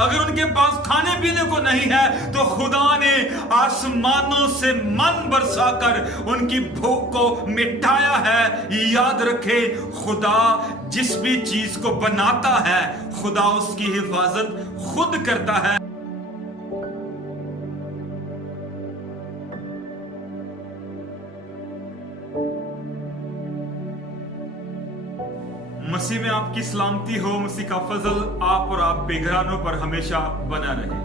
अगर उनके पास खाने पीने को नहीं है तो खुदा ने आसमानों से मन बरसाकर उनकी भूख को मिटाया है। याद रखे, खुदा जिस भी चीज को बनाता है खुदा उसकी हिफाजत खुद करता है। मसीह में आपकी सलामती हो, मसीह का फजल आप और आप बेघरानों पर हमेशा बना रहे।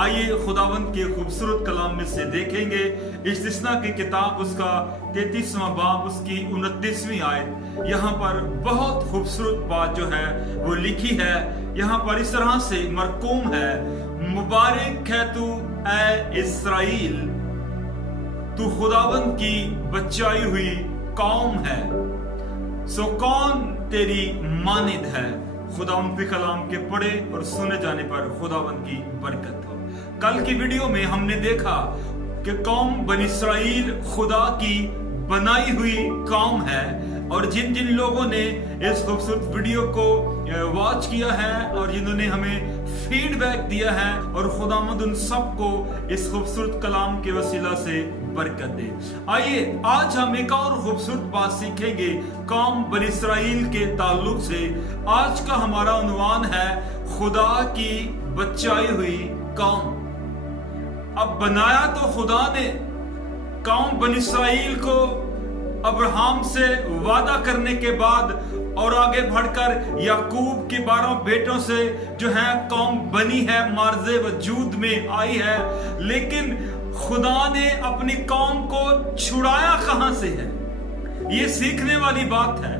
आइए खुदावंद के खूबसूरत कलाम में से देखेंगे इस्तिस्ना की किताब उसका 33वां बाब उसकी 29वीं आयत। यहाँ पर बहुत खूबसूरत बात जो है वो लिखी है। यहाँ पर इस तरह से मरकूम है, मुबारक है तू ए इस्राएल, तू खुदावंद की बचाई हुई कौम है। सो कौन तेरी मानिद है। खुदावंद के कलाम के पढ़े और सुने जाने पर खुदावंद की बरकत हो। कल की वीडियो में हमने देखा कि कौम बनी इस्राएल खुदा की बनाई हुई कौम है, और जिन जिन लोगों ने इस खूबसूरत वीडियो को वॉच किया है और जिन्होंने हमें फीडबैक दिया है, और खुदावंद उन सबको इस खूबसूरत कलाम के वसीला से बरकत दे। आइए आज हम एक और खूबसूरत बात सीखेंगे कौम बनी इस्राएल के ताल्लुक से। आज का हमारा उन्वान है खुदा की बचाई हुई कौम। अब बनाया तो खुदा ने कौम बनी इस्राएल को अब्राहम से वादा करने के बाद, और आगे बढ़कर याकूब के 12 बेटों से जो है कौम बनी है, मार्ज़े वजूद में आई है। लेकिन खुदा ने अपनी कौम को छुड़ाया कहां से है, ये सीखने वाली बात है।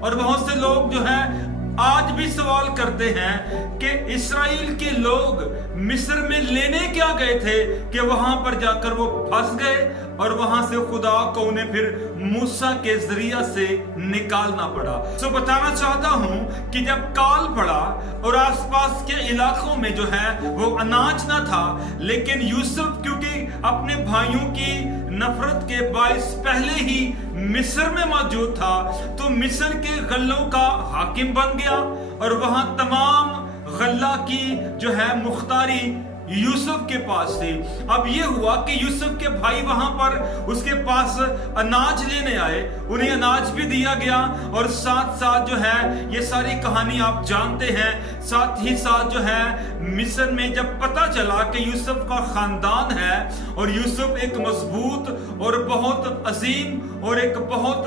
और बहुत से लोग जो है आज भी सवाल करते हैं कि इस्राएल के लोग मिस्र में लेने क्या गए थे कि वहां पर जाकर वो फंस गए, और वहां से खुदा को उन्हें फिर मूसा के जरिया से निकालना पड़ा। सो बताना चाहता हूं कि जब काल पड़ा और आसपास के इलाकों में जो है वो अनाज ना था, लेकिन यूसुफ क्योंकि अपने भाइयों की नफरत के बायस पहले ही मिस्र में मौजूद था, तो मिस्र के गल्लों का हाकिम बन गया, और वहां तमाम गल्ला की जो है मुख्तारी यूसुफ के पास थी। अब ये हुआ कि यूसुफ के भाई वहां पर उसके पास अनाज लेने आए, उन्हें अनाज भी दिया गया, और साथ साथ जो है ये सारी कहानी आप जानते हैं। साथ ही साथ जो है मिस्र में जब पता चला कि यूसुफ का खानदान है और यूसुफ एक मजबूत और बहुत अजीम और एक बहुत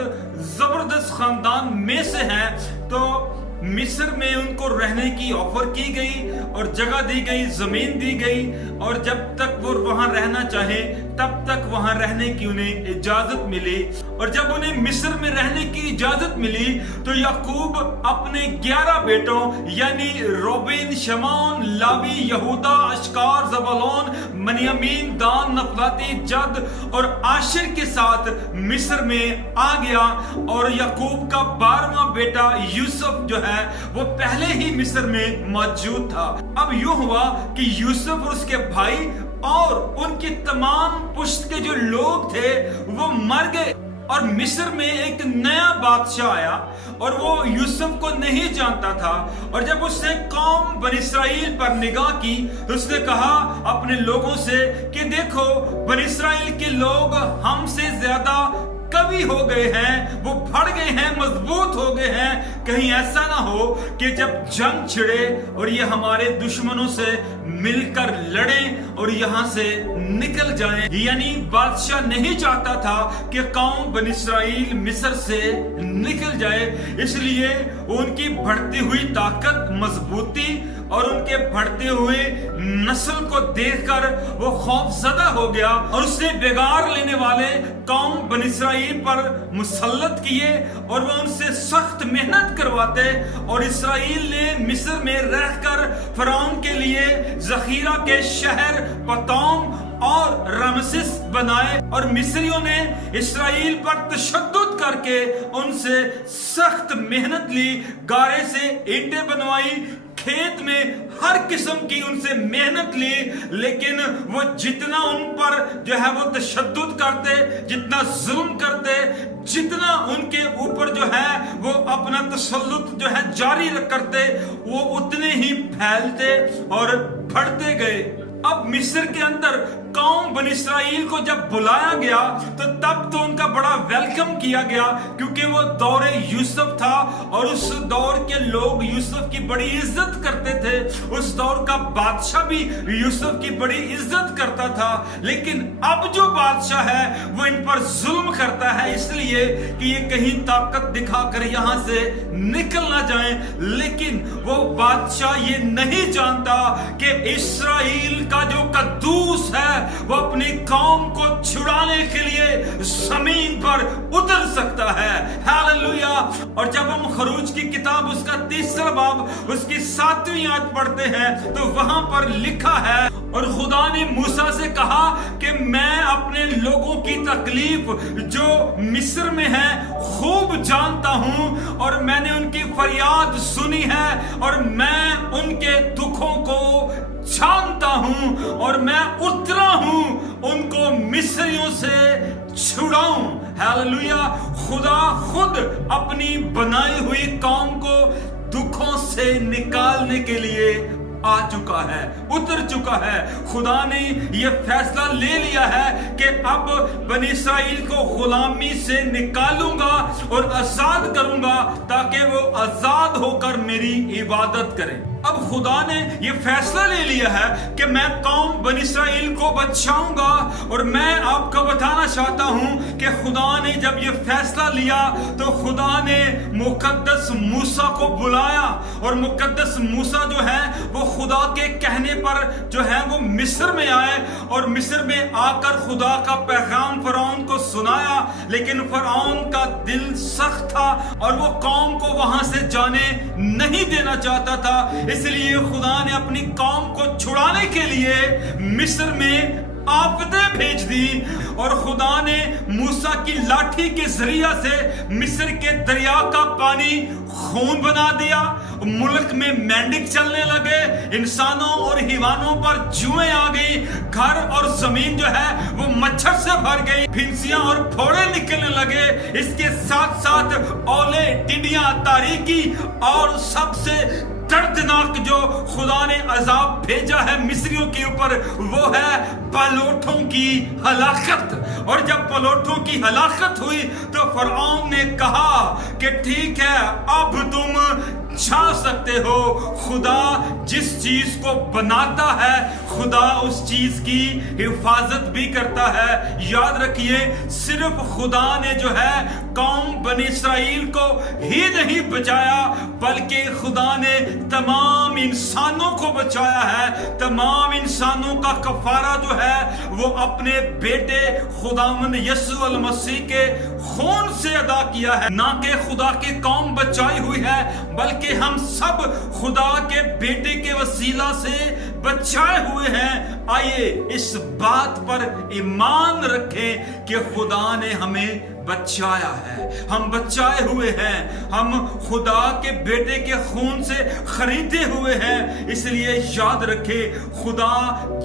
जबरदस्त खानदान में से है, तो मिस्र में उनको रहने की ऑफर की गई और जगह दी गई, जमीन दी गई, और जब तक वो वहां रहना चाहे तब तक वहां रहने की उन्हें इजाजत मिली। और जब उन्हें मिस्र में रहने की इजाजत मिली तो याकूब अपने 11 बेटों यानी रोबेन, शमौन, लावी, यहूदा, अश्कार, ज़बूलून, बन्यामीन, दान, नफलाती, जद और आशिर के साथ मिस्र में आ गया। और याकूब का 12वां बेटा यूसुफ जो है वो पहले ही मिस्र में मौजूद था। अब यूं हुआ कि यूसुफ और उसके भाई और उनकी तमाम पुश्त के जो लोग थे वो मर गए, और मिस्र में एक नया बादशाह आया और वो यूसुफ को नहीं जानता था। और जब उसने कौम बनी इस्राएल पर निगाह की तो उसने कहा अपने लोगों से कि देखो, बनी इस्राएल के लोग हमसे ज्यादा कवि हो गए हैं, वो बढ़ गए हैं, मजबूत हो गए हैं। कहीं ऐसा ना हो कि जब जंग छिड़े और ये हमारे दुश्मनों से मिलकर लड़ें और यहां से निकल जाएं। यानी बादशाह नहीं चाहता था कि कौम बनी इस्राएल मिस्र से निकल जाए, इसलिए उनकी बढ़ती हुई ताकत, मजबूती और उनके बढ़ते हुए नस्ल को देखकर वो खौफजदा हो गया, और उसने बिगाड़ लेने वाले कौम बनी इस्राएल पर मुसल्लत किए और वो उनसे सख्त मेहनत करवाते। और इस्राएल ने मिस्र में रहकर फरौन के लिए जखीरा के शहर पतौम और रमसिस बनाए, और मिस्रियों ने इस्राएल पर तशद्दुद करके उनसे सख्त मेहनत ली, गारे से ईंटें बनवाई, खेत में हर किस्म की उनसे मेहनत ली, लेकिन वो जितना उन पर जो है वो तशद्दुद करते, जितना जुल्म करते, जितना उनके ऊपर जो है वो अपना तसल्लुत जो है जारी करते, वो उतने ही फैलते और बढ़ते गए। अब मिस्र के अंदर कौम बनी इस्राइल को जब बुलाया गया तो तब तो उनका बड़ा वेलकम किया गया, क्योंकि वो दौर यूसुफ था और उस दौर के लोग यूसुफ की बड़ी इज्जत करते थे। उस दौर का बादशाह भी यूसुफ की बड़ी इज्जत करता था। लेकिन अब जो बादशाह है वो इन पर जुल्म करता है, इसलिए कि ये कहीं ताकत दिखाकर यहां से निकल ना जाए। लेकिन वो बादशाह ये नहीं जानता कि इस्राइल का जो कद्दूस है वो अपनी कौम को छुड़ाने के लिए जमीन पर उतर सकता है। हालेलुया। और जब हम खरूज की किताब उसका 3रा बाब उसकी 7वीं आयत पढ़ते हैं तो वहां पर लिखा है, और खुदा ने मूसा से कहा कि मैं अपने लोगों की तकलीफ जो मिस्र में है खूब जानता हूं, और मैंने उनकी फरियाद सुनी है, और मैं उनके दुखों को जानता हूं, और मैं उतरा हूं उनको मिस्रियों से छुड़ाऊं। हालेलुया। खुदा खुद अपनी बनाई हुई कौम को दुखों से निकालने के लिए आ चुका है, उतर चुका है। खुदा ने यह फैसला ले लिया है कि अब बनी इस्राइल को गुलामी से निकालूंगा और आजाद करूंगा, ताकि वो आजाद होकर मेरी इबादत करें। अब खुदा ने यह फैसला ले लिया है कि मैं कौम बनी इस्राइल को बचाऊंगा, और मैं आपको बताना चाहता हूं कि खुदा ने जब यह फैसला लिया तो खुदा ने मुकद्दस मूसा को बुलाया, और मुकद्दस मूसा जो है वो खुदा के कहने पर जो है वो मिस्र में आए, और मिस्र में आकर खुदा का पैगाम फरौन को सुनाया। लेकिन फरौन का दिल सख्त था और वो कौम को वहां से जाने नहीं देना चाहता था, इसलिए खुदा ने अपनी कौम को छुड़ाने के लिए मिस्र में आफतें भेज दी, और खुदा ने मूसा की लाठी के जरिया से मिस्र के दरिया का पानी खून बना दिया। मुल्क में मेंढक चलने लगे, इंसानों और हिवानों पर जुएं आ गई, घर और जमीन जो है वो मच्छर से भर गई, फिंसियां और फोड़े निकलने लगे। इसके साथ साथ ओले, टिड्डियां, तारीकी और सबसे दर्दनाक जो खुदा ने अजाब भेजा है मिस्रियों के ऊपर वो है पलोठों की हलाकत। और जब पलोठों की हलाकत हुई तो फरौन ने कहा कि ठीक है, अब तुम जा सकते हो। खुदा जिस चीज को बनाता है खुदा उस चीज की हिफाजत भी करता है। याद रखिए, सिर्फ खुदा ने जो है कौम बनी इस्राइल को ही नहीं बचाया, बल्कि खुदा ने तमाम इंसानों को बचाया है। तमाम इंसानों का कफारा जो है वो अपने बेटे खुदावंद यीशु अल मसीह के खून से अदा किया है। ना कि खुदा की कौम बचाई हुई है, बल्कि हम सब खुदा के बेटे के वसीला से बचाए हुए हैं। आइए इस बात पर ईमान रखें कि खुदा ने हमें बचाया है, हम बचाए हुए हैं, हम खुदा के बेटे के खून से खरीदे हुए हैं। इसलिए याद रखें, खुदा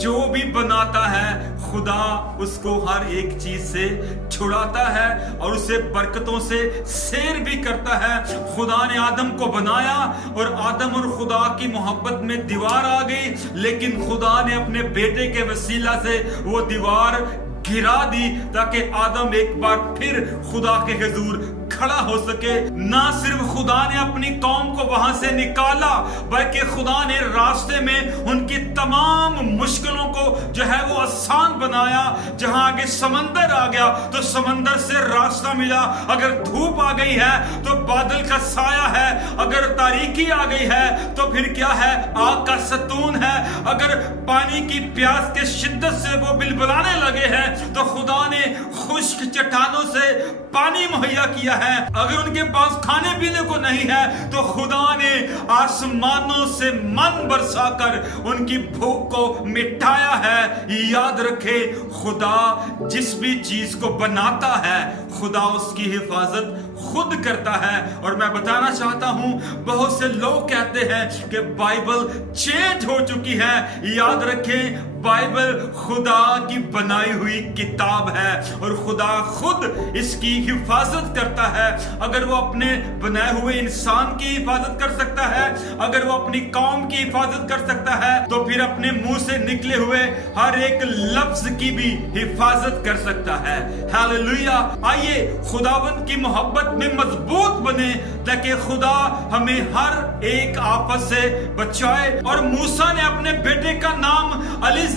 जो भी बनाता है खुदा उसको हर एक चीज से छुड़ाता है और उसे बरकतों से सैर भी करता है। खुदा ने आदम को बनाया और आदम और खुदा की मोहब्बत में दीवार आ गई, लेकिन खुदा ने अपने बेटे के वसीला से वो दीवार गिरा दी ताकि आदम एक बार फिर खुदा के हुजूर खड़ा हो सके। ना सिर्फ खुदा ने अपनी कौम को वहां से निकाला, बल्कि खुदा ने रास्ते में उनकी तमाम मुश्किलों को जो है वो आसान बनाया। जहां आगे समंदर आ गया तो समंदर से रास्ता मिला। अगर धूप आ गई है तो बादल का साया है, अगर तारीकी आ गई है तो फिर क्या है, आग का सतून है। अगर पानी की प्यास के शिद्दत से वो बिलबिलाने लगे हैं तो खुदा ने खुश्क चट्टानों से पानी मुहैया किया है। अगर उनके पास खाने पीने को नहीं है तो खुदा ने आसमानों से मन बरसाकर उनकी भूख को मिटाया है। याद रखे, खुदा जिस भी चीज को बनाता है खुदा उसकी हिफाजत खुद करता है। और मैं बताना चाहता हूं, बहुत से लोग कहते हैं कि बाइबल चेंज हो चुकी है। याद रखें, बाइबल खुदा की बनाई हुई किताब है और खुदा खुद इसकी हिफाजत करता है। अगर वो अपने बनाए हुए इंसान की हिफाजत कर सकता है, अगर वो अपनी कौम की हिफाजत कर सकता है, तो फिर अपने मुंह से निकले हुए हर एक लफ्ज की भी हिफाजत कर सकता है। हालेलुया। आइए खुदावंद की मोहब्बत में मजबूत बने ताकि खुदा हमें हर एक आफत से बचाए। और मूसा ने अपने बेटे का नाम अलीजर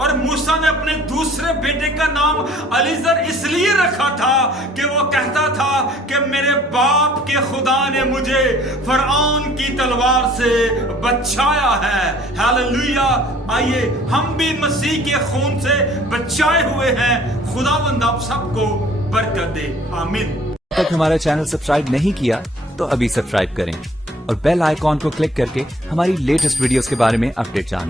और मूसा ने अपने दूसरे बेटे का नाम अलीजर इसलिए रखा था कि वो कहता था कि मेरे बाप के खुदा ने मुझे फरऔन की तलवार से बचाया है। हालेलुया। आइए हम भी मसीह के खून से बचाए हुए हैं। खुदावंद आप सबको बरकत दे। आमीन। अब तक हमारा चैनल सब्सक्राइब नहीं किया तो अभी सब्सक्राइब करें और बेल आइकॉन को क्लिक करके हमारी लेटेस्ट वीडियोस के बारे में अपडेट जानें।